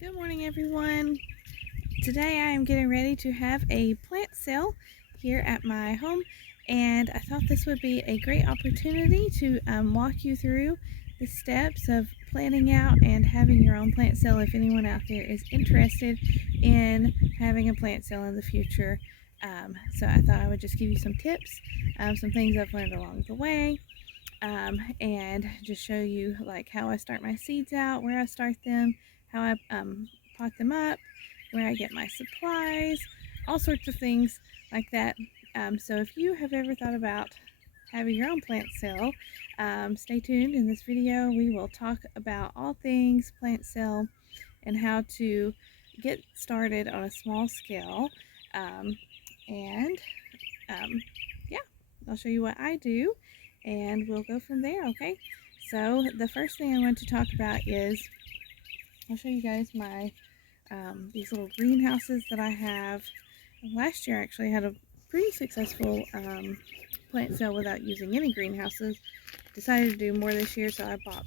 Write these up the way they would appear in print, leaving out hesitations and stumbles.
Good morning, everyone. Today I am getting ready to have a plant sale here at my home, and I thought this would be a great opportunity to walk you through the steps of planning out and having your own plant sale if anyone out there is interested in having a plant sale in the future. So I thought I would just give you some tips, some things I've learned along the way, and just show you like how I start my seeds out, where I start them, how I pot them up, where I get my supplies, all sorts of things like that. So if you have ever thought about having your own plant sale, stay tuned. In this video we will talk about all things plant sale and how to get started on a small scale, and yeah, I'll show you what I do and we'll go from there. Okay, so the first thing I want to talk about is I'll show you guys my these little greenhouses that I have. Last year I actually had a pretty successful plant sale without using any greenhouses. Decided to do more this year, so I bought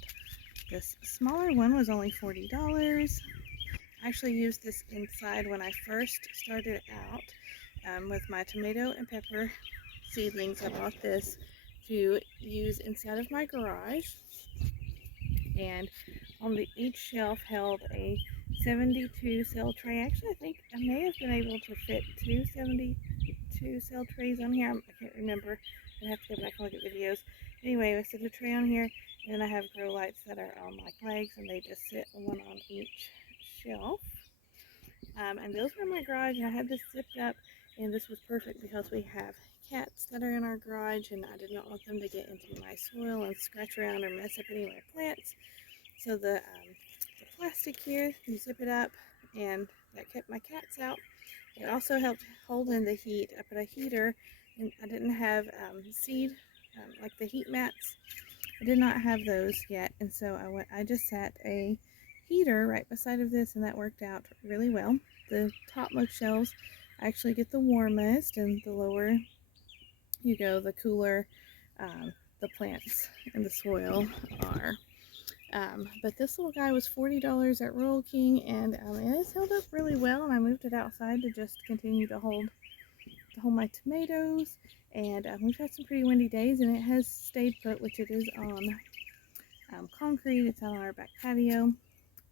this smaller one. Was only $40. I actually used this inside when I first started out with my tomato and pepper seedlings. I bought this to use inside of my garage, and on each shelf held a 72 cell tray. Actually, I think I may have been able to fit two 72 cell trays on here. I can't remember. I have to go back and look at videos. Anyway, I set a tray on here, and then I have grow lights that are on like legs, and they just sit one on each shelf. And those were in my garage, and I had this zipped up, and this was perfect because we have cats that are in our garage, and I did not want them to get into my soil and scratch around or mess up any of my plants. So the plastic here, you zip it up, and that kept my cats out. It also helped hold in the heat. I put a heater, and I didn't have seed, like the heat mats. I did not have those yet, and so I just set a heater right beside of this, and that worked out really well. The topmost shelves actually get the warmest, and the lower you go, the cooler the plants and the soil are. But this little guy was $40 at Rural King, and it has held up really well, and I moved it outside to just continue to hold my tomatoes. And we've had some pretty windy days, and it has stayed put, which it is on concrete. It's out on our back patio.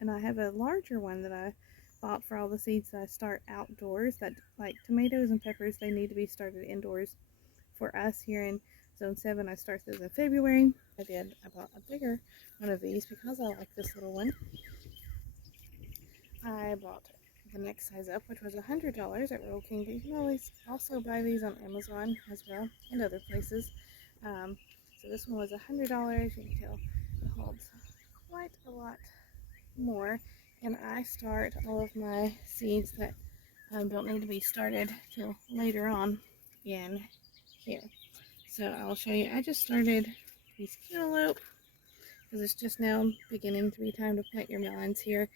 And I have a larger one that I bought for all the seeds that I start outdoors. That, like tomatoes and peppers, they need to be started indoors. For us here in Zone 7, I start those in February. I bought a bigger one of these because I like this little one. I bought the next size up, which was $100 at Rural King, but you can always also buy these on Amazon as well and other places. So this one was $100. You can tell it holds quite a lot more, and I start all of my seeds that don't need to be started till later on in here. So I'll show you. I just started these cantaloupe because it's just now beginning to be time to plant your melons here.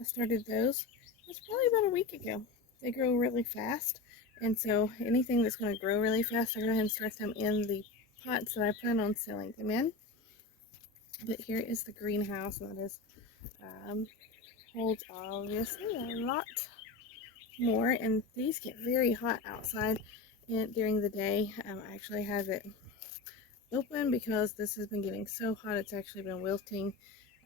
I started those. That's probably about a week ago. They grow really fast, and so anything that's going to grow really fast, I go ahead and start them in the pots that I plan on selling them in. But here is the greenhouse, and that is holds obviously a lot more, and these get very hot outside during the day. I actually have it open because this has been getting so hot it's actually been wilting.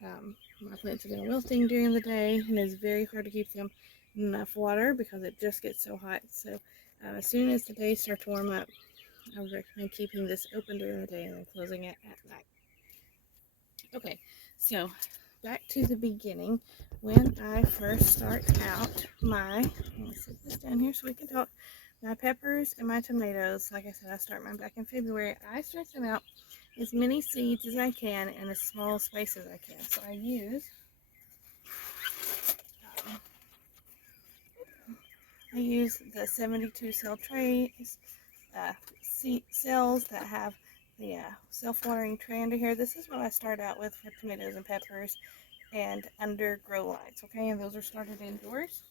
My plants have been wilting during the day, and it's very hard to keep them in enough water because it just gets so hot. So as soon as the days start to warm up, I would recommend keeping this open during the day and then closing it at night. Okay, so back to the beginning. When I first start out let me sit this down here so we can talk. My peppers and my tomatoes, like I said, I start mine back in February. I start them out as many seeds as I can in as small space as I can. So I use the 72 cell trays, cells that have the self-watering tray under here. This is what I start out with for tomatoes and peppers and under grow lights, okay? And those are started indoors.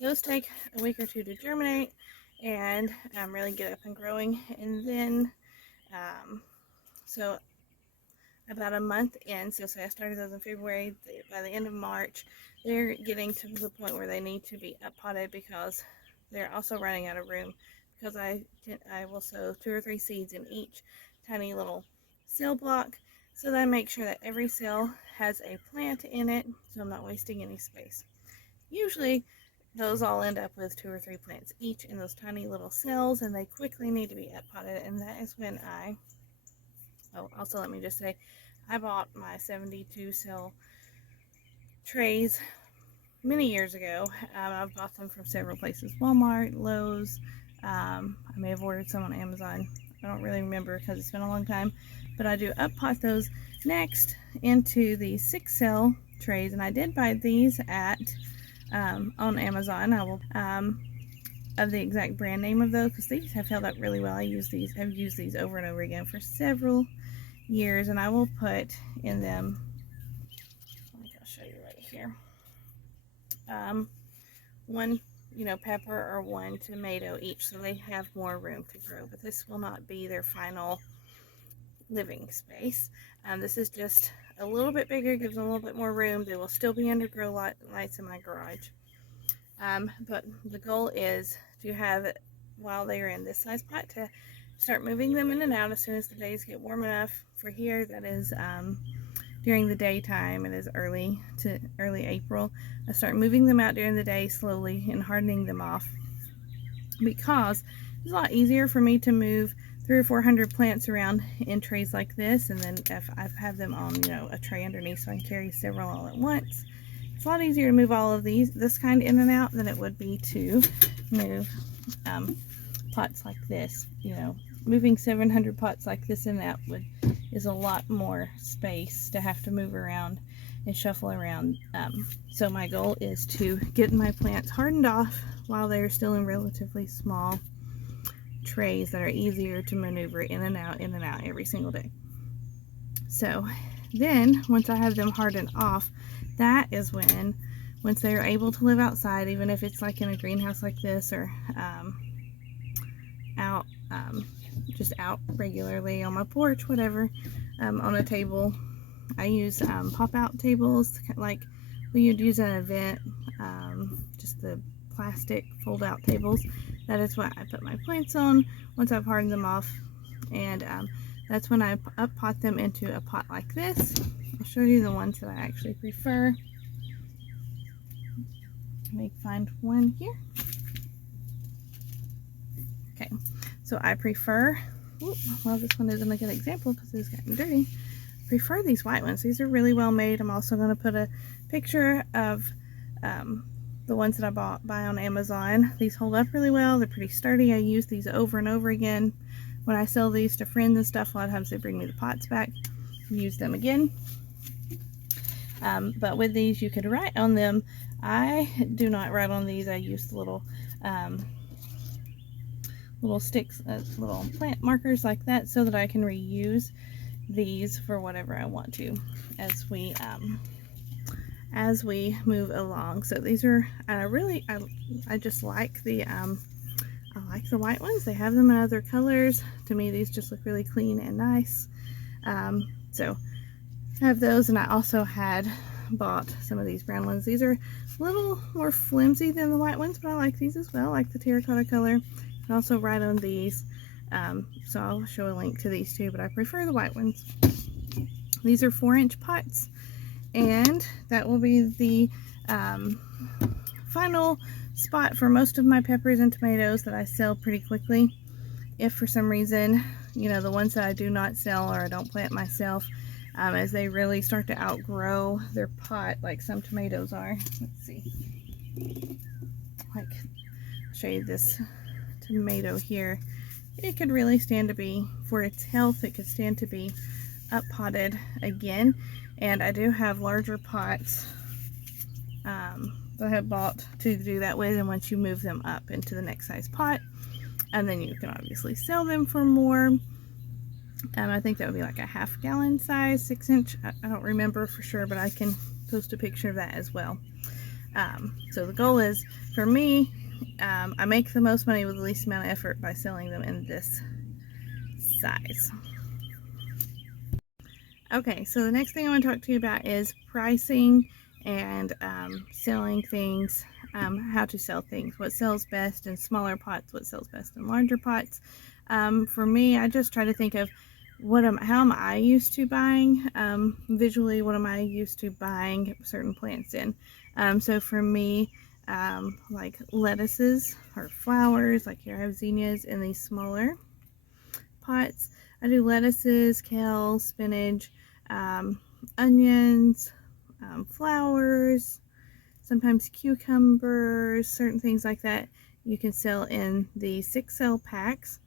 Those take a week or two to germinate and really get up and growing. And then, so about a month in. So say I started those in February, by the end of March, they're getting to the point where they need to be up potted because they're also running out of room, because I will sow 2 or 3 seeds in each tiny little cell block, so that I make sure that every cell has a plant in it, so I'm not wasting any space. Usually those all end up with 2 or 3 plants each in those tiny little cells, and they quickly need to be up potted. And that is when also let me just say, I bought my 72 cell trays many years ago. I've bought them from several places: Walmart, Lowe's. I may have ordered some on Amazon. I don't really remember because it's been a long time. But I do up pot those next into the 6 cell trays, and I did buy these at on Amazon. I will of the exact brand name of those, because these have held up really well. I've used these over and over again for several years, and I will put in them, I'll show you right here, one pepper or 1 tomato each, so they have more room to grow. But this will not be their final living space. This is just a little bit bigger, gives them a little bit more room. They will still be under grow lights in my garage. But the goal is to have, while they are in this size pot, to start moving them in and out as soon as the days get warm enough. For here, that is during the daytime. It is early April. I start moving them out during the day slowly and hardening them off, because it's a lot easier for me to move 300 or 400 plants around in trays like this, and then if I have them on a tray underneath, so I can carry several all at once. It's a lot easier to move all of this kind in and out than it would be to move pots like this. Moving 700 pots like this in and out is a lot more space to have to move around and shuffle around. So my goal is to get my plants hardened off while they're still in relatively small trays that are easier to maneuver in and out every single day. So then once I have them hardened off, that is when, once they are able to live outside, even if it's like in a greenhouse like this, or out just out regularly on my porch, whatever, on a table. I use pop-out tables like we would use at an event, just the plastic fold-out tables. That is what I put my plants on once I've hardened them off, and that's when I up pot them into a pot like this. I'll show you the ones that I actually prefer. Let me find one here. Okay, so I prefer, well, this one isn't a good example because it's gotten dirty. I prefer these white ones. These are really well made. I'm also going to put a picture of the ones that I buy on Amazon. These hold up really well. They're pretty sturdy. I use these over and over again. When I sell these to friends and stuff, a lot of times they bring me the pots back and use them again. But with these, you could write on them. I do not write on these. I use the little sticks, little plant markers like that, so that I can reuse these for whatever I want to as we move along. So these are I just like the I like the white ones. They have them in other colors. To me, these just look really clean and nice. So I have those, and I also had bought some of these brown ones. These are a little more flimsy than the white ones, but I like these as well. I like the terracotta color. You can also write on these. So I'll show a link to these too, but I prefer the white ones. These are 4-inch pots, and that will be the final spot for most of my peppers and tomatoes that I sell pretty quickly. If for some reason, the ones that I do not sell or I don't plant myself, as they really start to outgrow their pot, like some tomatoes are. Let's see. Like, I'll show you this tomato here. It could really stand to be, for its health, it could stand to be up potted again. And I do have larger pots that I have bought to do that with, and once you move them up into the next size pot, and then you can obviously sell them for more. I think that would be like a 1/2 gallon size, 6-inch. I don't remember for sure, but I can post a picture of that as well. So the goal is, for me, I make the most money with the least amount of effort by selling them in this size. Okay, so the next thing I want to talk to you about is pricing and selling things, how to sell things, what sells best in smaller pots, what sells best in larger pots. For me, I just try to think of how am I used to buying, visually, what am I used to buying certain plants in. So for me, like lettuces or flowers, like here I have zinnias in these smaller pots. I do lettuces, kale, spinach, um, onions, flowers, sometimes cucumbers, certain things like that. You can sell in the 6 cell packs.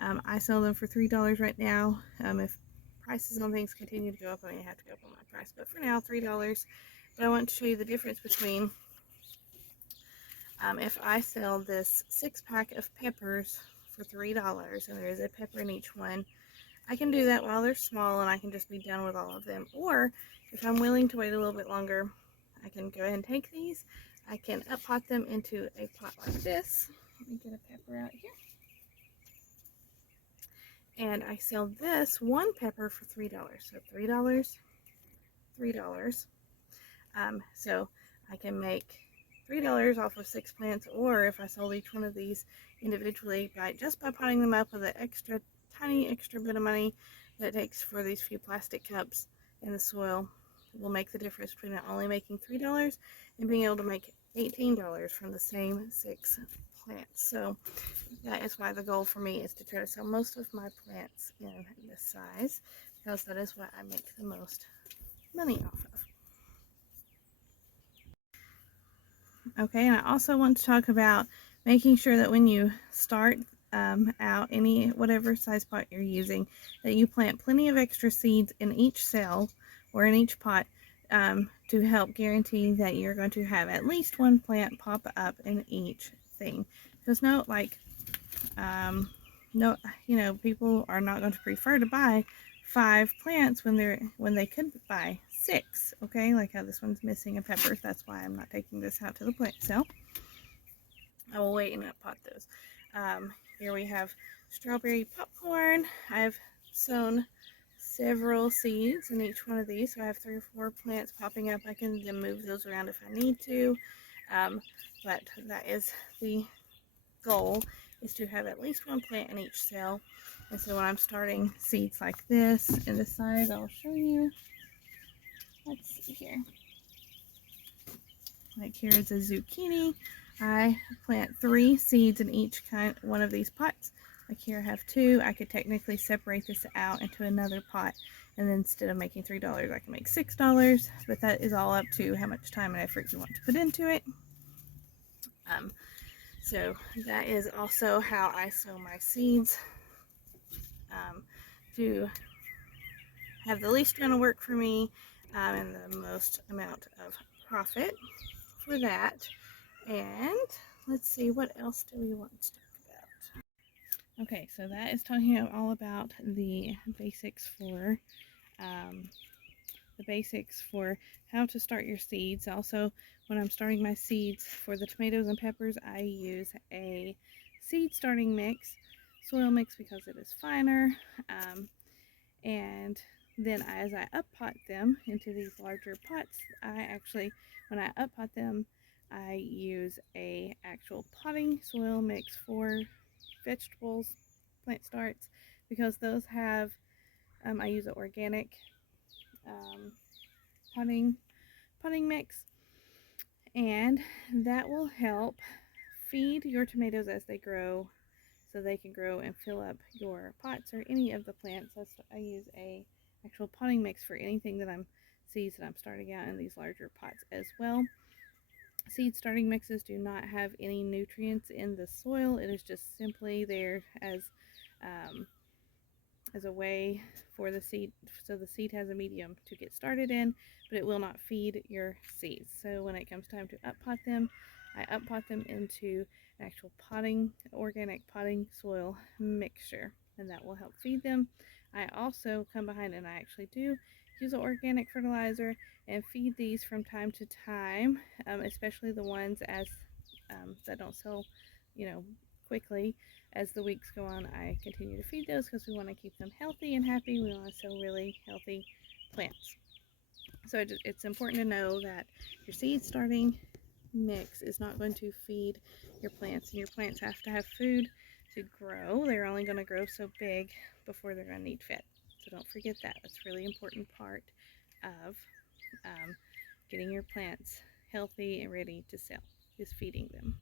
I sell them for $3 right now. If prices on things continue to go up, I may have to go up on my price, but for now, $3. But I want to show you the difference between if I sell this 6 pack of peppers for $3, and there is a pepper in each one, I can do that while they're small and I can just be done with all of them. Or if I'm willing to wait a little bit longer, I can go ahead and take these. I can up pot them into a pot like this. Let me get a pepper out here. And I sell this one pepper for $3. So $3, $3. So I can make $3 off of 6 plants, or if I sold each one of these individually just by potting them up with an tiny extra bit of money that it takes for these few plastic cups in the soil, will make the difference between only making $3 and being able to make $18 from the same 6 plants. So that is why the goal for me is to try to sell most of my plants in this size, because that is what I make the most money off of. Okay, and I also want to talk about making sure that when you start out whatever size pot you're using, that you plant plenty of extra seeds in each cell or in each pot to help guarantee that you're going to have at least one plant pop up in each thing. Because people are not going to prefer to buy 5 plants when they could buy 6. Okay, like how this one's missing a pepper. That's why I'm not taking this out to the plant sale. I will wait and pot those. Here we have strawberry popcorn. I've sown several seeds in each one of these, so I have 3 or 4 plants popping up. I can then move those around if I need to, but that is the goal, is to have at least one plant in each cell. And so when I'm starting seeds like this in the size, I'll show you. Let's see here. Like here is a zucchini. I plant 3 seeds in each one of these pots. Like here I have 2. I could technically separate this out into another pot, and then instead of making $3, I can make $6, but that is all up to how much time and effort you want to put into it. So that is also how I sow my seeds, to have the least amount of work for me and the most amount of profit for that. And let's see, what else do we want to talk about? Okay, so that is talking all about the basics for how to start your seeds. Also, when I'm starting my seeds for the tomatoes and peppers, I use a seed starting mix, soil mix, because it is finer. And then as I up pot them into these larger pots, when I up pot them, I use a actual potting soil mix for vegetables, plant starts, because those have, I use an organic potting mix, and that will help feed your tomatoes as they grow, so they can grow and fill up your pots or any of the plants. I use a actual potting mix for anything seeds that I'm starting out in these larger pots as well. Seed starting mixes do not have any nutrients in the soil. It is just simply there as a way for the seed, so the seed has a medium to get started in, but it will not feed your seeds. So when it comes time to up pot them, I up pot them into an actual organic potting soil mixture, and that will help feed them. I also come behind and I actually do use an organic fertilizer and feed these from time to time, especially the ones that don't sell, quickly. As the weeks go on, I continue to feed those because we want to keep them healthy and happy. We want to sell really healthy plants. So it's important to know that your seed starting mix is not going to feed your plants, and your plants have to have food to grow. They're only going to grow so big before they're going to need fed. So don't forget that. That's a really important part of getting your plants healthy and ready to sell, is feeding them.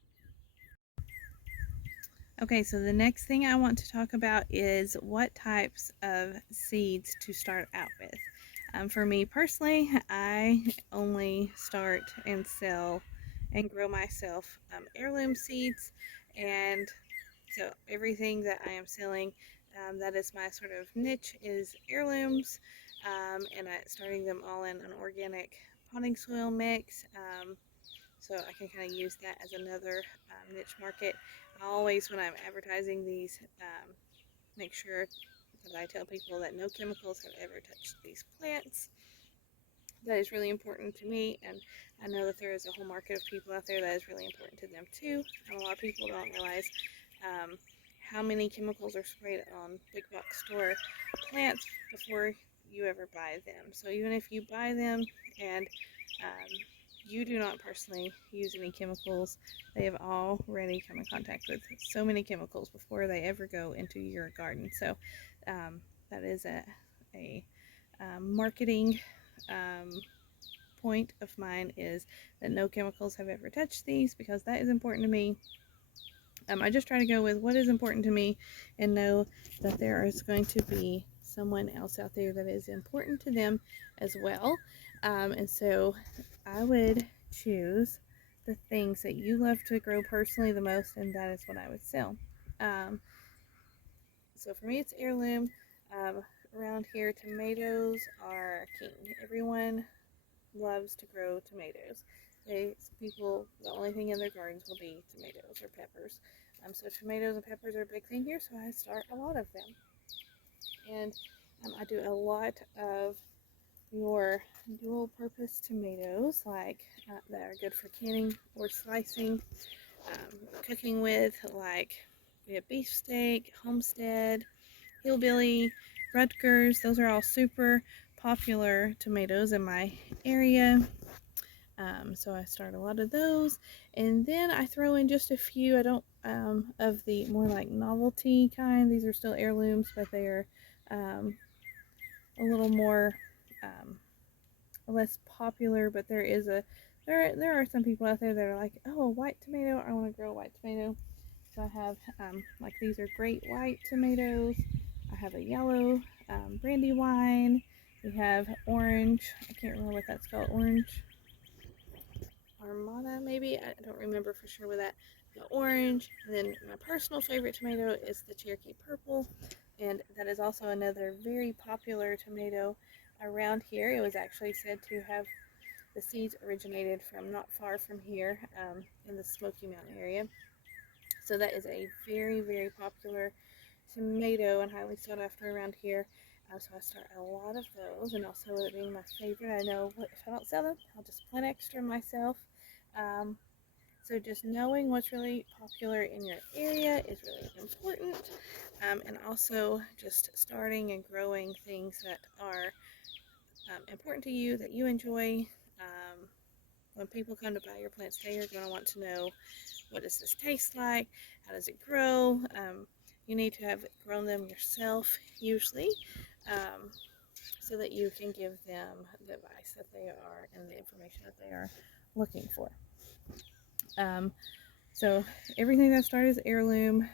Okay, so the next thing I want to talk about is what types of seeds to start out with. For me personally, I only start and sell and grow myself heirloom seeds, and so everything that I am selling, that is my sort of niche, is heirlooms, and starting them all in an organic potting soil mix. So I can kind of use that as another niche market. I always, when I'm advertising these, make sure that I tell people that no chemicals have ever touched these plants. That is really important to me, and I know that there is a whole market of people out there that is really important to them too. And a lot of people don't realize how many chemicals are sprayed on big box store plants before you ever buy them. So even if you buy them and you do not personally use any chemicals, they have already come in contact with so many chemicals before they ever go into your garden. So that is a marketing point of mine, is that no chemicals have ever touched these, because that is important to me. I just try to go with what is important to me and know that there is going to be someone else out there that is important to them as well. And so I would choose the things that you love to grow personally the most, and that is what I would sell. So for me, it's heirloom. Around here, tomatoes are king. Everyone loves to grow tomatoes. People, the only thing in their gardens will be tomatoes or peppers. So tomatoes and peppers are a big thing here, so I start a lot of them. And I do a lot of your dual purpose tomatoes, like that are good for canning or slicing, cooking with, like we have beefsteak, homestead, hillbilly, Rutgers. Those are all super popular tomatoes in my area. So I start a lot of those, and then I throw in just a few. I don't of the more like novelty kind. These are still heirlooms, but they are a little more less popular. But there are some people out there that are like, oh, a white tomato. I want to grow a white tomato. So I have like these are great white tomatoes. I have a yellow brandywine. We have orange. I can't remember what that's called. Orange Armada, maybe. I don't remember for sure with that. The orange. And then my personal favorite tomato is the Cherokee Purple, and that is also another very popular tomato around here. It was actually said to have the seeds originated from not far from here, in the Smoky Mountain area. So that is a very, very popular tomato and highly sought after around here. So I start a lot of those, and also with it being my favorite, I know if I don't sell them, I'll just plant extra myself. Um, so just knowing what's really popular in your area is really important, and also just starting and growing things that are important to you, that you enjoy. When people come to buy your plants, they are going to want to know, what does this taste like? How does it grow? You need to have grown them yourself, usually, um, so that you can give them the advice that they are and the information that they are looking for. So everything that started as heirloom,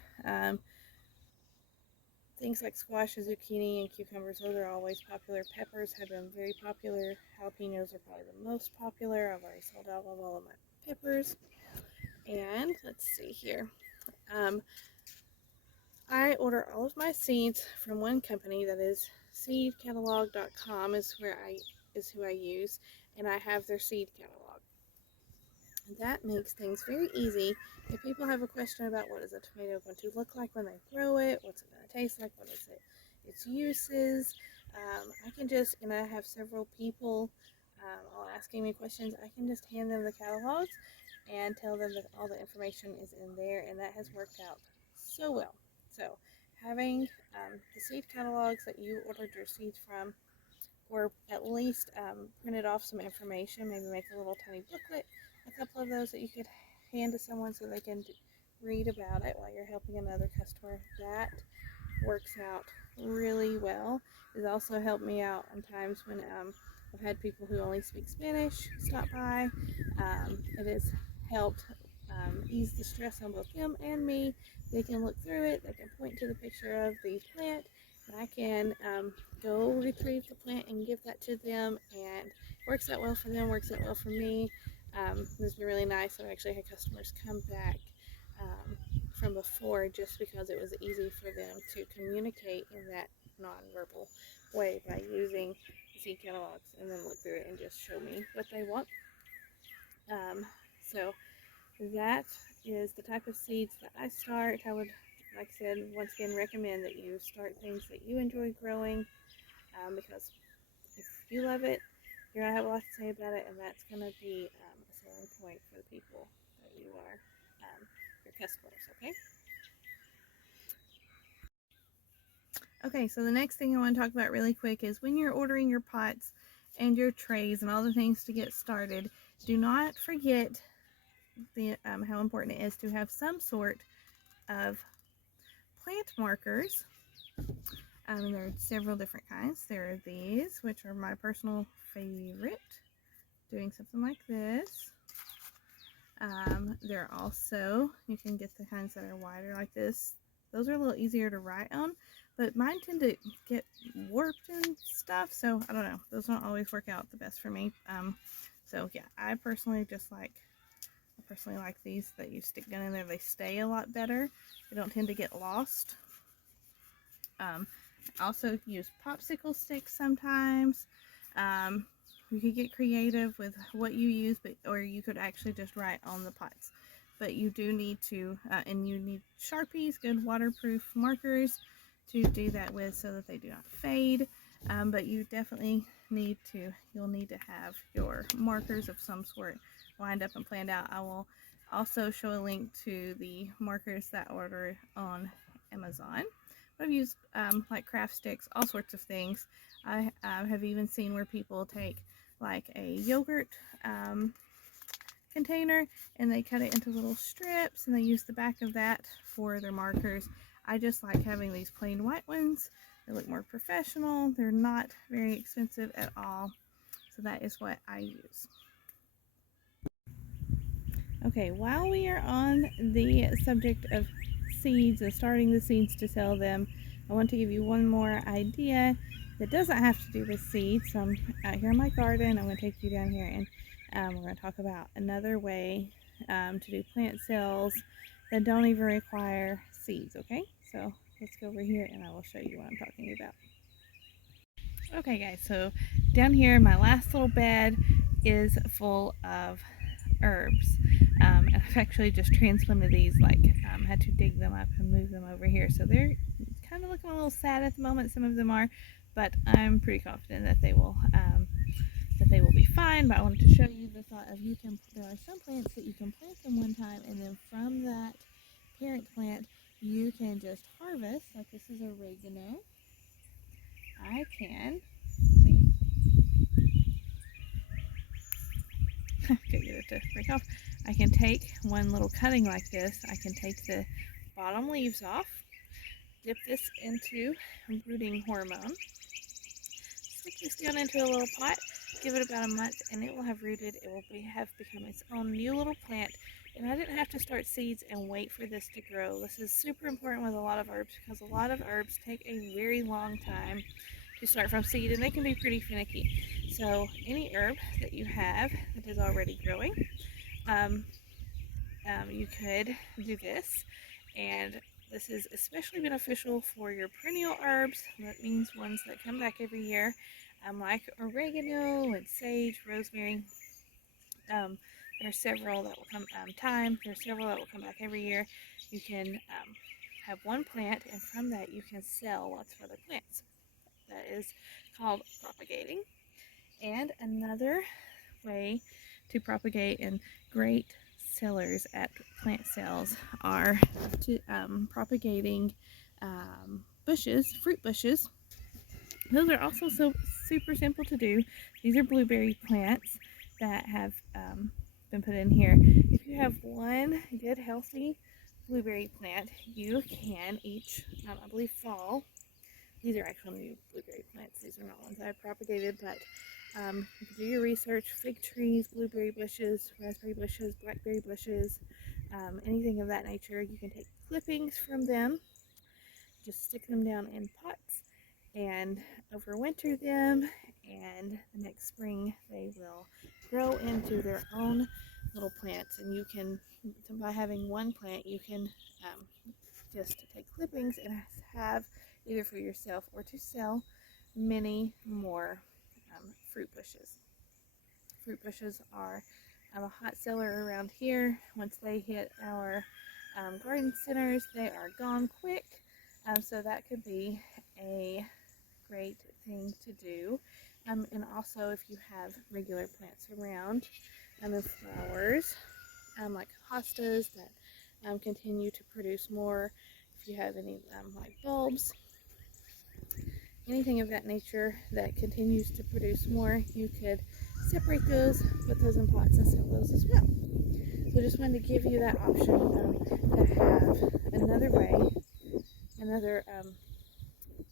things like squash, zucchini, and cucumbers, those are always popular. Peppers have been very popular. Jalapenos are probably the most popular. I've already sold out of all of my peppers. And let's see here. I order all of my seeds from one company, that is seedcatalog.com is who I use, and I have their seed catalog. That makes things very easy. If people have a question about what is a tomato going to look like when they grow it, what's it going to taste like, what is its uses, I can just, and I have several people all asking me questions, I can just hand them the catalogs and tell them that all the information is in there, and that has worked out so well. So having the seed catalogs that you ordered your seeds from or at least printed off some information, maybe make a little tiny booklet, a couple of those that you could hand to someone so they can read about it while you're helping another customer. That works out really well. It's also helped me out on times when I've had people who only speak Spanish stop by. It has helped ease the stress on both them and me. They can look through it, they can point to the picture of the plant, and I can go retrieve the plant and give that to them, and works out well for them, works out well for me. It's been really nice. I've actually had customers come back from before just because it was easy for them to communicate in that nonverbal way by using seed catalogs and then look through it and just show me what they want. So that is the type of seeds that I start. I would, like I said, once again recommend that you start things that you enjoy growing, because if you love it, you're going to have a lot to say about it, and that's going to be a selling point for the people that you are, your customers, okay? Okay, so the next thing I want to talk about really quick is when you're ordering your pots and your trays and all the things to get started, do not forget how important it is to have some sort of plant markers. And there are several different kinds. There are these, which are my personal favorite, doing something like this. There are also, you can get the kinds that are wider like this. Those are a little easier to write on, but mine tend to get warped and stuff, so I don't know. Those don't always work out the best for me. So yeah, I personally like these that you stick down in there. They stay a lot better. They don't tend to get lost. I also use popsicle sticks sometimes. You could get creative with what you use, or you could actually just write on the pots. But you do need to, and you need Sharpies, good waterproof markers to do that with so that they do not fade. But you definitely you'll need to have your markers of some sort lined up and planned out. I will also show a link to the markers that I order on Amazon. I've used like craft sticks, all sorts of things. I have even seen where people take like a yogurt container and they cut it into little strips and they use the back of that for their markers. I just like having these plain white ones. They look more professional. They're not very expensive at all. So that is what I use. Okay, while we are on the subject of seeds and starting the seeds to sell them, I want to give you one more idea that doesn't have to do with seeds. So I'm out here in my garden. I'm going to take you down here and we're going to talk about another way to do plant sales that don't even require seeds, okay? So let's go over here and I will show you what I'm talking about. Okay guys, so down here my last little bed is full of herbs, and I've actually just transplanted these, like had to dig them up and move them over here, so they're kind of looking a little sad at the moment. Some of them are, but I'm pretty confident that they will be fine. But I wanted to show you the thought of there are some plants that you can plant them one time, and then from that parent plant you can just harvest. Like this is oregano. I can get it to break off. I can take one little cutting like this. I can take the bottom leaves off, dip this into rooting hormone, stick this down into a little pot, give it about a month, and it will have rooted. It will have become its own new little plant, and I didn't have to start seeds and wait for this to grow. This is super important with a lot of herbs because a lot of herbs take a very long time to start from seed, and they can be pretty finicky. So any herb that you have that is already growing, you could do this, and this is especially beneficial for your perennial herbs. That means ones that come back every year, like oregano and sage, rosemary. There are several that will come, thyme. There are several that will come back every year. You can have one plant, and from that you can sell lots of other plants. That is called propagating. And another way to propagate, and great sellers at plant sales are to propagating bushes, fruit bushes. Those are also so super simple to do. These are blueberry plants that have been put in here. If you have one good healthy blueberry plant, you can each, I believe, fall. These are actually new blueberry plants. These are not ones I propagated, but you can do your research. Fig trees, blueberry bushes, raspberry bushes, blackberry bushes, anything of that nature. You can take clippings from them, just stick them down in pots and overwinter them, and the next spring they will grow into their own little plants. And you can, by having one plant, you can just take clippings and have, either for yourself or to sell, many more fruit bushes. Fruit bushes are a hot seller around here. Once they hit our garden centers, they are gone quick. So that could be a great thing to do. And also, if you have regular plants around and flowers, like hostas that continue to produce more, if you have any like bulbs, anything of that nature that continues to produce more, you could separate those, put those in pots, and sell those as well. So just wanted to give you that option to have another way, another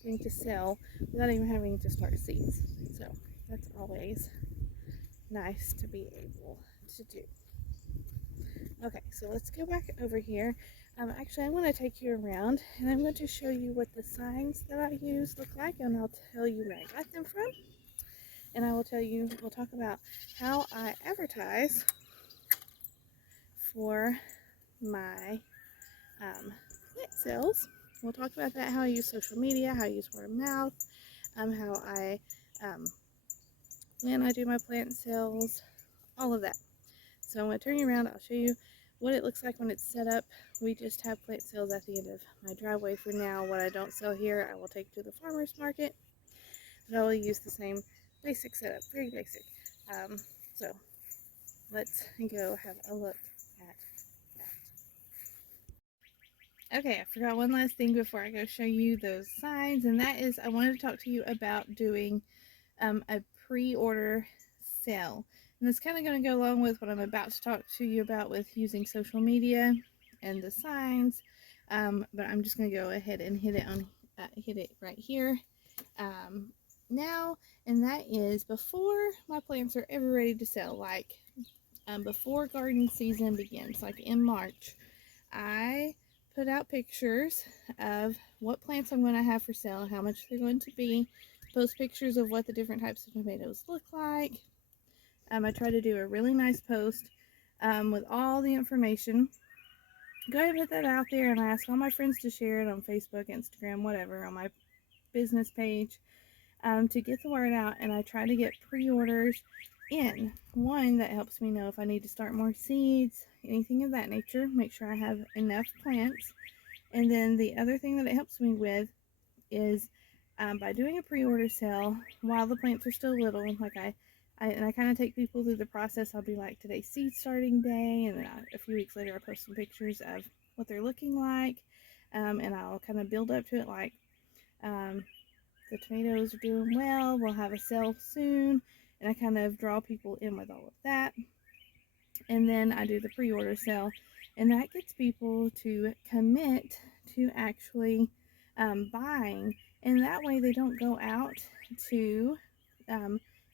thing to sell without even having to start seeds. So that's always nice to be able to do. Okay, so let's go back over here. Actually, I want to take you around, and I'm going to show you what the signs that I use look like, and I'll tell you where I got them from. And I will tell you, we'll talk about how I advertise for my plant sales. We'll talk about that, how I use social media, how I use word of mouth, how I, when I do my plant sales, all of that. So I'm going to turn you around. I'll show you what it looks like when it's set up. We just have plant sales at the end of my driveway for now. What I don't sell here, I will take to the farmer's market. But I will use the same basic setup, very basic. So let's go have a look at that. Okay, I forgot one last thing before I go show you those signs, and that is I wanted to talk to you about doing a pre-order sale. And it's kind of going to go along with what I'm about to talk to you about with using social media and the signs. But I'm just going to go ahead and hit it right here now. And that is before my plants are ever ready to sell, like before garden season begins, like in March. I put out pictures of what plants I'm going to have for sale, how much they're going to be, post pictures of what the different types of tomatoes look like. I try to do a really nice post with all the information. Go ahead and put that out there, and I ask all my friends to share it on Facebook, Instagram, whatever, on my business page to get the word out. And I try to get pre-orders in. One, that helps me know if I need to start more seeds, anything of that nature, make sure I have enough plants. And then the other thing that it helps me with is by doing a pre-order sale while the plants are still little. Like I kind of take people through the process. I'll be like, today's seed starting day, and then a few weeks later I post some pictures of what they're looking like, and I'll kind of build up to it, like the tomatoes are doing well, we'll have a sale soon, and I kind of draw people in with all of that. And then I do the pre-order sale, and that gets people to commit to actually buying, and that way they don't go out to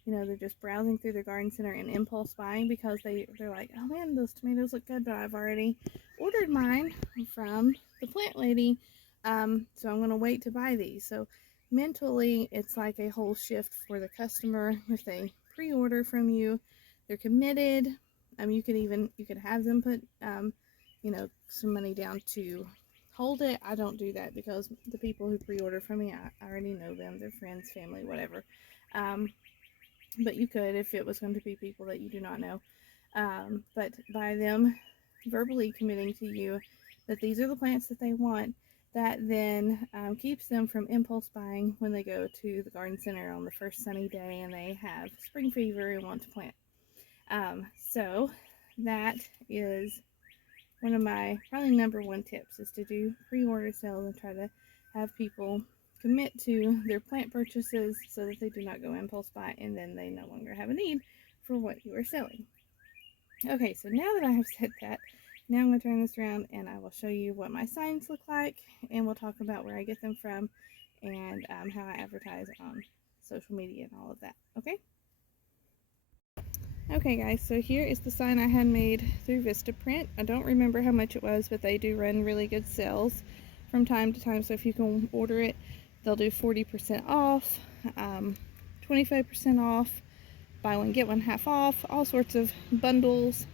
they're just browsing through their garden center and impulse buying, because they're like, oh man, those tomatoes look good, but I've already ordered mine from the plant lady, so I'm going to wait to buy these. So mentally, it's like a whole shift for the customer. If they pre-order from you, they're committed. You could have them put some money down to hold it. I don't do that, because the people who pre-order from me, I already know them. They're friends, family, whatever. But you could, if it was going to be people that you do not know. But by them verbally committing to you that these are the plants that they want, that then keeps them from impulse buying when they go to the garden center on the first sunny day and they have spring fever and want to plant. So that is one of my probably number one tips, is to do pre-order sales and try to have people commit to their plant purchases so that they do not go impulse buy and then they no longer have a need for what you are selling. Okay, so now that I have said that, now I'm going to turn this around and I will show you what my signs look like, and we'll talk about where I get them from and how I advertise on social media and all of that. Okay? Okay guys, so here is the sign I had made through Vistaprint. I don't remember how much it was, but they do run really good sales from time to time. So if you can order it, they'll do 40% off, 25% off, buy one get one half off, all sorts of bundles.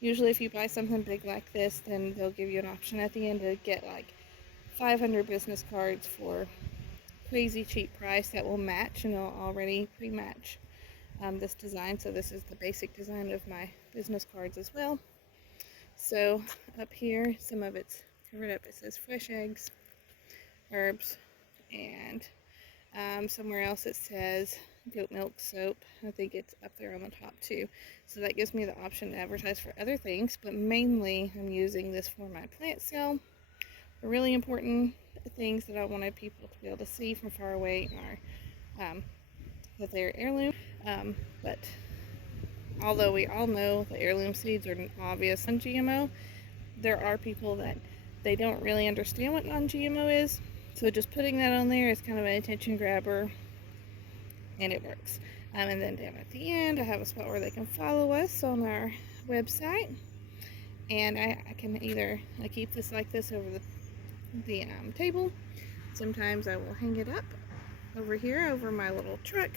Usually if you buy something big like this, then they'll give you an option at the end to get like 500 business cards for crazy cheap price that will match, and they'll already pre-match this design. So this is the basic design of my business cards as well. So up here, some of it's covered up. It says fresh eggs, herbs, and somewhere else it says goat milk soap. I think it's up there on the top too. So that gives me the option to advertise for other things, but mainly I'm using this for my plant sale. The really important things that I wanted people to be able to see from far away are that they're heirloom. But although we all know the heirloom seeds are obvious non-GMO, there are people that they don't really understand what non-GMO is. So just putting that on there is kind of an attention grabber, and it works. And then down at the end, I have a spot where they can follow us on our website. And I can either keep this like this over the table. Sometimes I will hang it up over here over my little truck.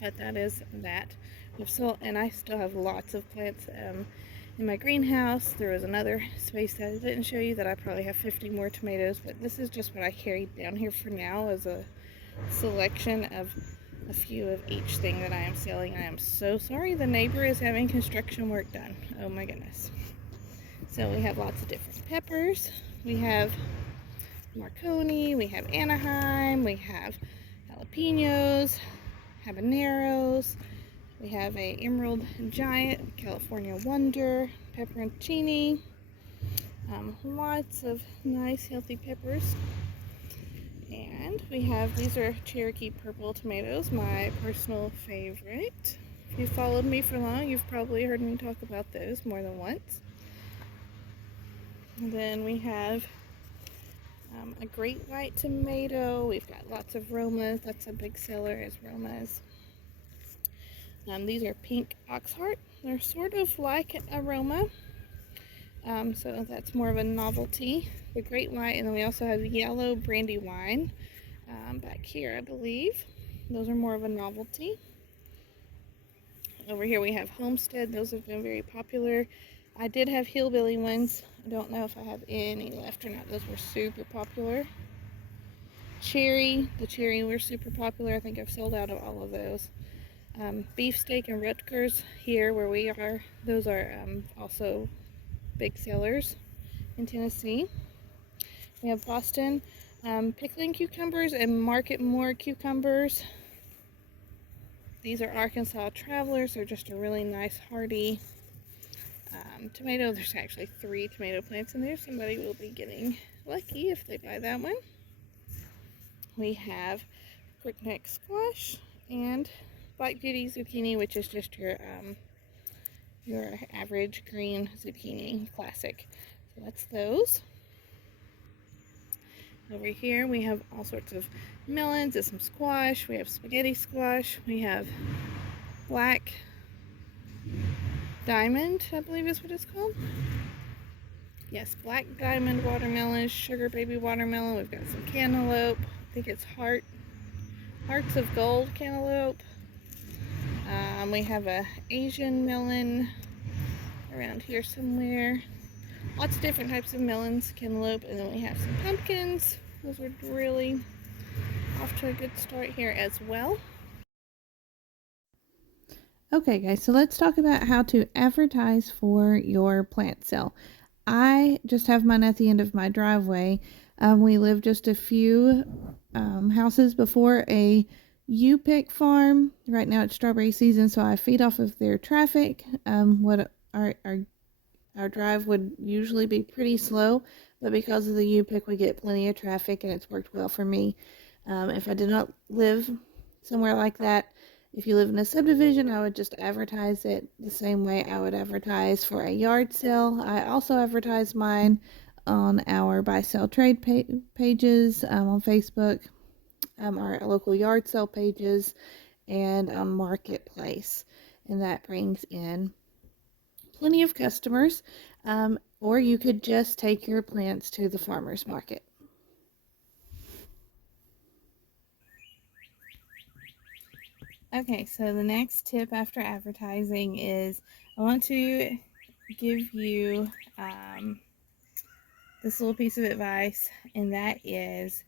But that is that. And I still have lots of plants in my greenhouse. There was another space that I didn't show you that I probably have 50 more tomatoes, but this is just what I carried down here for now as a selection of a few of each thing that I am selling. I am so sorry the neighbor is having construction work done. Oh my goodness. So we have lots of different peppers. We have Marconi, we have Anaheim, we have jalapenos, habaneros, we have a Emerald Giant, California Wonder, pepperoncini, lots of nice healthy peppers. And we have, these are Cherokee purple tomatoes, my personal favorite. If you followed me for long, you've probably heard me talk about those more than once. And then we have a great white tomato. We've got lots of Romas. That's a big seller, is Romas. These are pink oxheart. They're sort of like a Roma. So that's more of a novelty. The great white, and then we also have yellow brandywine back here, I believe. Those are more of a novelty. Over here we have Homestead. Those have been very popular. I did have hillbilly ones. I don't know if I have any left or not. Those were super popular. Cherry. The cherry were super popular. I think I've sold out of all of those. Beefsteak and Rutgers here where we are. Those are also big sellers in Tennessee. We have Boston pickling cucumbers and Market More cucumbers. These are Arkansas Travelers. They're just a really nice hardy tomato. There's actually 3 tomato plants in there. Somebody will be getting lucky if they buy that one. We have crookneck squash and Black Beauty zucchini, which is just your average green zucchini, classic. So that's those. Over here we have all sorts of melons and some squash. We have spaghetti squash. We have black diamond, I believe is what it's called. Yes, black diamond watermelon, sugar baby watermelon. We've got some cantaloupe. I think it's hearts of gold cantaloupe. We have a Asian melon around here somewhere. Lots of different types of melons, cantaloupe, and then we have some pumpkins. Those are really off to a good start here as well. Okay guys, so let's talk about how to advertise for your plant sale. I just have mine at the end of my driveway. We live just a few houses before a U-pick farm. Right now it's strawberry season, so I feed off of their traffic. What our drive would usually be pretty slow, but because of the U-Pick, we get plenty of traffic, and it's worked well for me. If I did not live somewhere like that, if you live in a subdivision, I would just advertise it the same way I would advertise for a yard sale. I also advertise mine on our buy sell trade pages on Facebook, our local yard sale pages, and on Marketplace, and that brings in plenty of customers. Or you could just take your plants to the farmers market. Okay, so the next tip after advertising is I want to give you this little piece of advice, and that is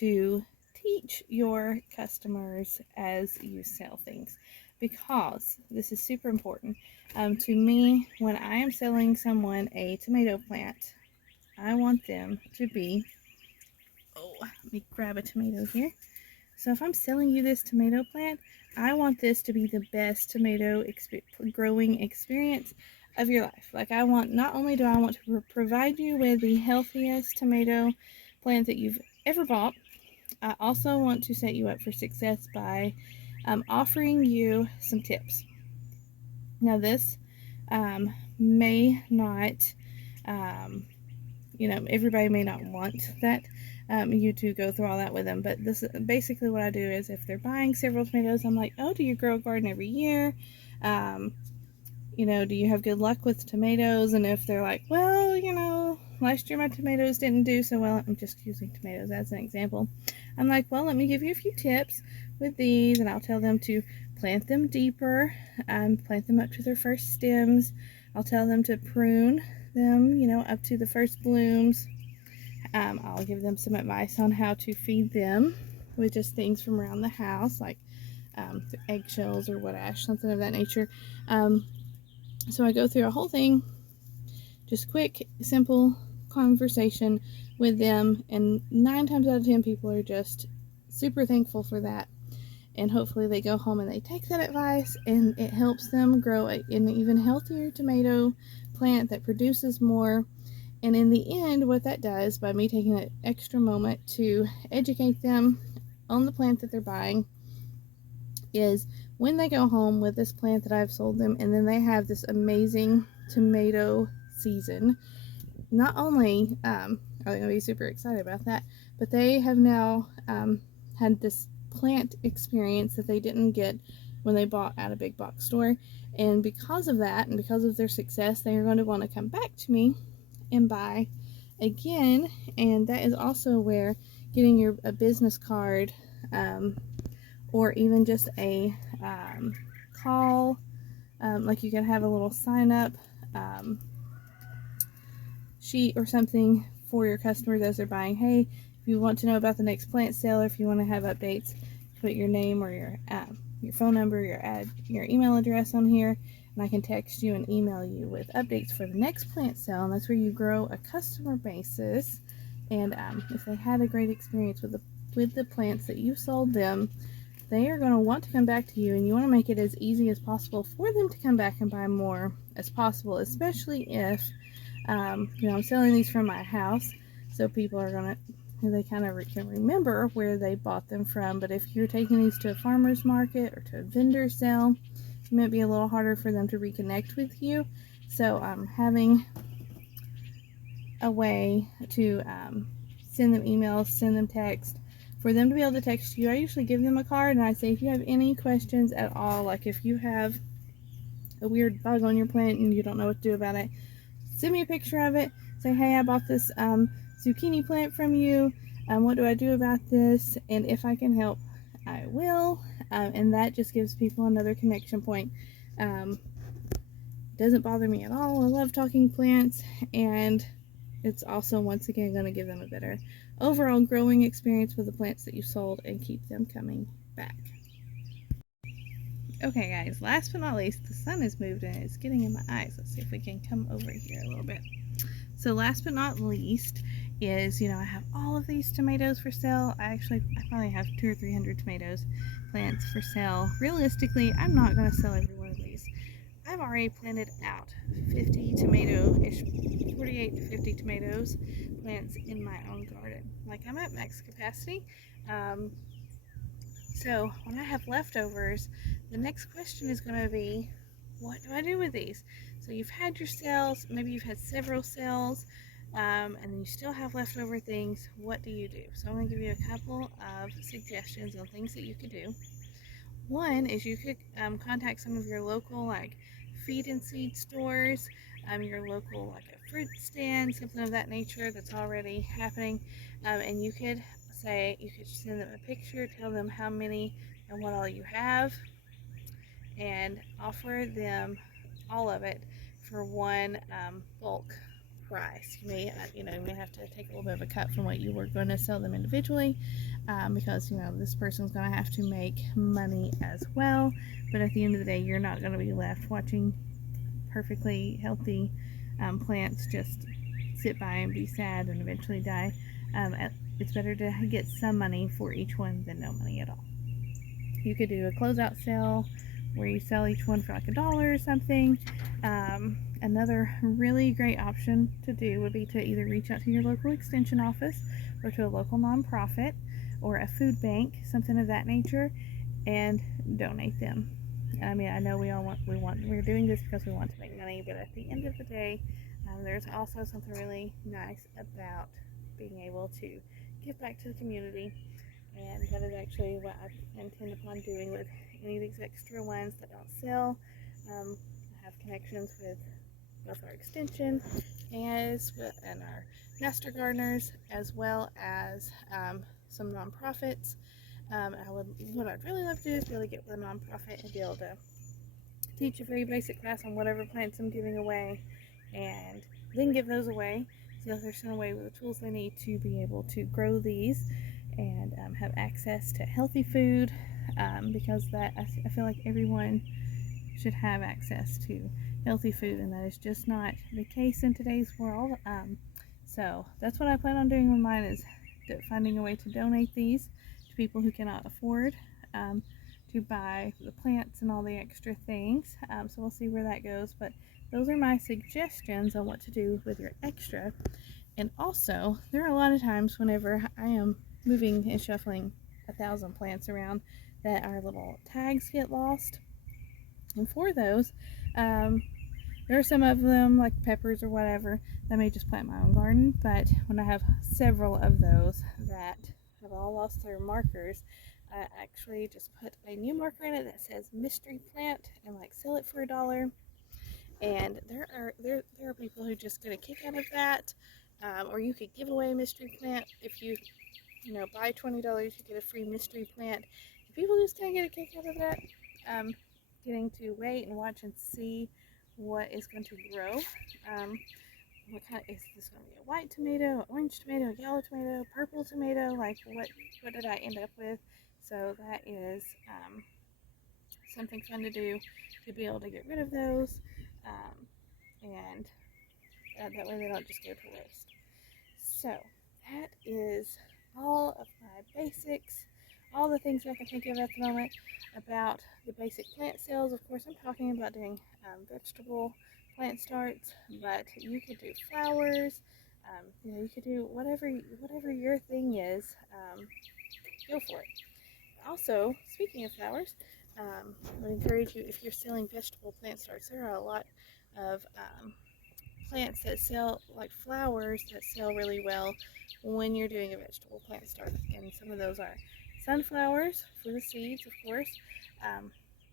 to teach your customers as you sell things, because this is super important. To me, when I am selling someone a tomato plant, I want them to be, let me grab a tomato here. So if I'm selling you this tomato plant, I want this to be the best tomato growing experience of your life. Like, I want, not only do I want to provide you with the healthiest tomato plant that you've ever bought, I also want to set you up for success by offering you some tips. Now, this may not, everybody may not want that you to go through all that with them, but this basically what I do is, if they're buying several tomatoes, I'm like, oh, do you grow a garden every year? Do you have good luck with tomatoes? And if they're like, well, last year my tomatoes didn't do so well, I'm just using tomatoes as an example, I'm like, well, let me give you a few tips with these, and I'll tell them to plant them deeper, plant them up to their first stems. I'll tell them to prune them, up to the first blooms. I'll give them some advice on how to feed them with just things from around the house, like eggshells or wood ash, something of that nature. So I go through a whole thing, just quick, simple conversation with them, and 9 times out of 10 people are just super thankful for that. And hopefully they go home and they take that advice, and it helps them grow an even healthier tomato plant that produces more. And in the end, what that does, by me taking an extra moment to educate them on the plant that they're buying, is when they go home with this plant that I've sold them, and then they have this amazing tomato season, not only are they going to be super excited about that, but they have now had this plant experience that they didn't get when they bought at a big box store. And because of that, and because of their success, they are going to want to come back to me and buy again. And that is also where getting a business card, or even just a call, like you can have a little sign up sheet or something for your customers as they're buying. Hey, if you want to know about the next plant sale, or if you want to have updates, put your name or your phone number, your email address on here, and I can text you and email you with updates for the next plant sale. And that's where you grow a customer basis. And if they had a great experience with the plants that you sold them, they are going to want to come back to you, and you want to make it as easy as possible for them to come back and buy more as possible, especially if I'm selling these from my house, so people are going to, they kind of can remember where they bought them from. But if you're taking these to a farmer's market or to a vendor sale, it might be a little harder for them to reconnect with you. So having a way to send them emails, send them text, for them to be able to text you. I usually give them a card, and I say, if you have any questions at all, like if you have a weird bug on your plant and you don't know what to do about it, send me a picture of it. Say, hey, I bought this zucchini plant from you. What do I do about this? And if I can help, I will. And that just gives people another connection point. Doesn't bother me at all. I love talking plants, and it's also, once again, going to give them a better overall growing experience with the plants that you sold and keep them coming back. Okay, guys, last but not least, the sun has moved and it's getting in my eyes. Let's see if we can come over here a little bit. So last but not least is, I have all of these tomatoes for sale. I probably have 200 or 300 tomatoes plants for sale. Realistically, I'm not going to sell every one of these. I've already planted out 50 tomato-ish, 48 to 50 tomatoes plants in my own garden. Like, I'm at max capacity. Um, so when I have leftovers, the next question is going to be, what do I do with these? So you've had your sales, maybe you've had several sales, and you still have leftover things. What do you do? So I'm going to give you a couple of suggestions on things that you could do. One is you could contact some of your local like feed and seed stores, your local like a fruit stand, something of that nature that's already happening, and you could send them a picture, tell them how many and what all you have, and offer them all of it for one bulk price. You may have to take a little bit of a cut from what you were going to sell them individually, because this person's going to have to make money as well. But at the end of the day, you're not going to be left watching perfectly healthy plants just sit by and be sad and eventually die. It's better to get some money for each one than no money at all. You could do a closeout sale where you sell each one for like $1 or something. Another really great option to do would be to either reach out to your local extension office or to a local nonprofit or a food bank, something of that nature, and donate them. I mean, I know we're doing this because we want to make money, but at the end of the day, there's also something really nice about being able to give back to the community, and that is actually what I intend upon doing with any of these extra ones that don't sell. I have connections with both our extension and our master gardeners, as well as some nonprofits. What I'd really love to do is be able to get with a nonprofit and be able to teach a very basic class on whatever plants I'm giving away, and then give those away so they're sent away with the tools they need to be able to grow these and have access to healthy food, because I feel like everyone should have access to healthy food, and that is just not the case in today's world. So that's what I plan on doing with mine, is finding a way to donate these to people who cannot afford to buy the plants and all the extra things. So we'll see where that goes, but those are my suggestions on what to do with your extra. And also, there are a lot of times whenever I am moving and shuffling 1,000 plants around that our little tags get lost. And for those, there are some of them, like peppers or whatever, that I may just plant in my own garden. But when I have several of those that have all lost their markers, I actually just put a new marker in it that says mystery plant and like sell it for $1. And there are people who just get a kick out of that. Or you could give away a mystery plant. If you buy $20, you get a free mystery plant. And people just kind of get a kick out of that. Getting to wait and watch and see what is going to grow. What kind is this going to be? A white tomato, an orange tomato, a yellow tomato, purple tomato? Like what did I end up with? So that is something fun to do, to be able to get rid of those, and that way they don't just go to waste. So that is all of my basics, all the things I can think of at the moment about the basic plant sales. Of course, I'm talking about doing vegetable plant starts, but you could do flowers. You could do whatever your thing is. Go for it. Also, speaking of flowers, I would encourage you, if you're selling vegetable plant starts, there are a lot of plants that sell, like flowers, that sell really well when you're doing a vegetable plant start. And some of those are sunflowers for the seeds, of course.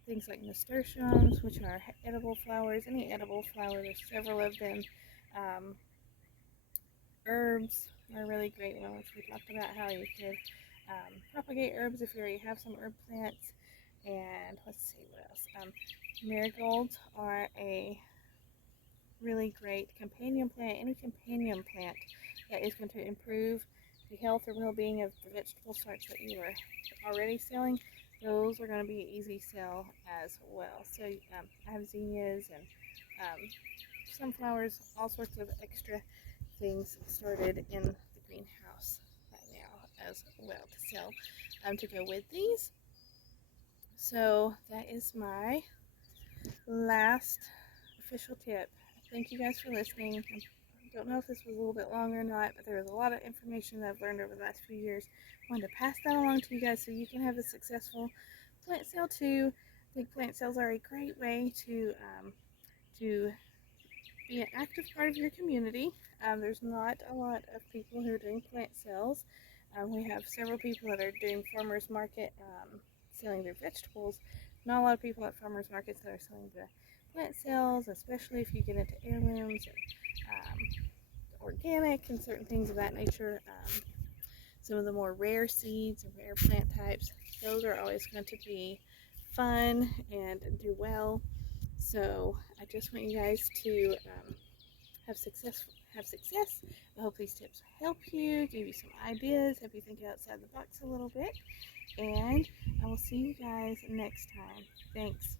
Things like nasturtiums, which are edible flowers. Any edible flower, there's several of them. Herbs are a really great one, which we talked about how you could propagate herbs if you already have some herb plants. And let's see what else. Marigolds are a really great companion plant. Any companion plant that is going to improve the health or well-being of the vegetable starts that you are already selling, those are going to be an easy sell as well. So I have zinnias and sunflowers, all sorts of extra things started in the greenhouse right now as well to sell, to go with these. So that is my last official tip. Thank you guys for listening. I don't know if this was a little bit longer or not, but there was a lot of information that I've learned over the last few years. I wanted to pass that along to you guys so you can have a successful plant sale too. I think plant sales are a great way to be an active part of your community. There's not a lot of people who are doing plant sales. We have several people that are doing farmers market, selling their vegetables. Not a lot of people at farmers markets that are selling the plant sales, especially if you get into heirlooms and organic and certain things of that nature. Some of the more rare seeds and rare plant types, those are always going to be fun and do well. So I just want you guys to have success. Have success. I hope these tips help you, give you some ideas, help you think outside the box a little bit. And I will see you guys next time. Thanks.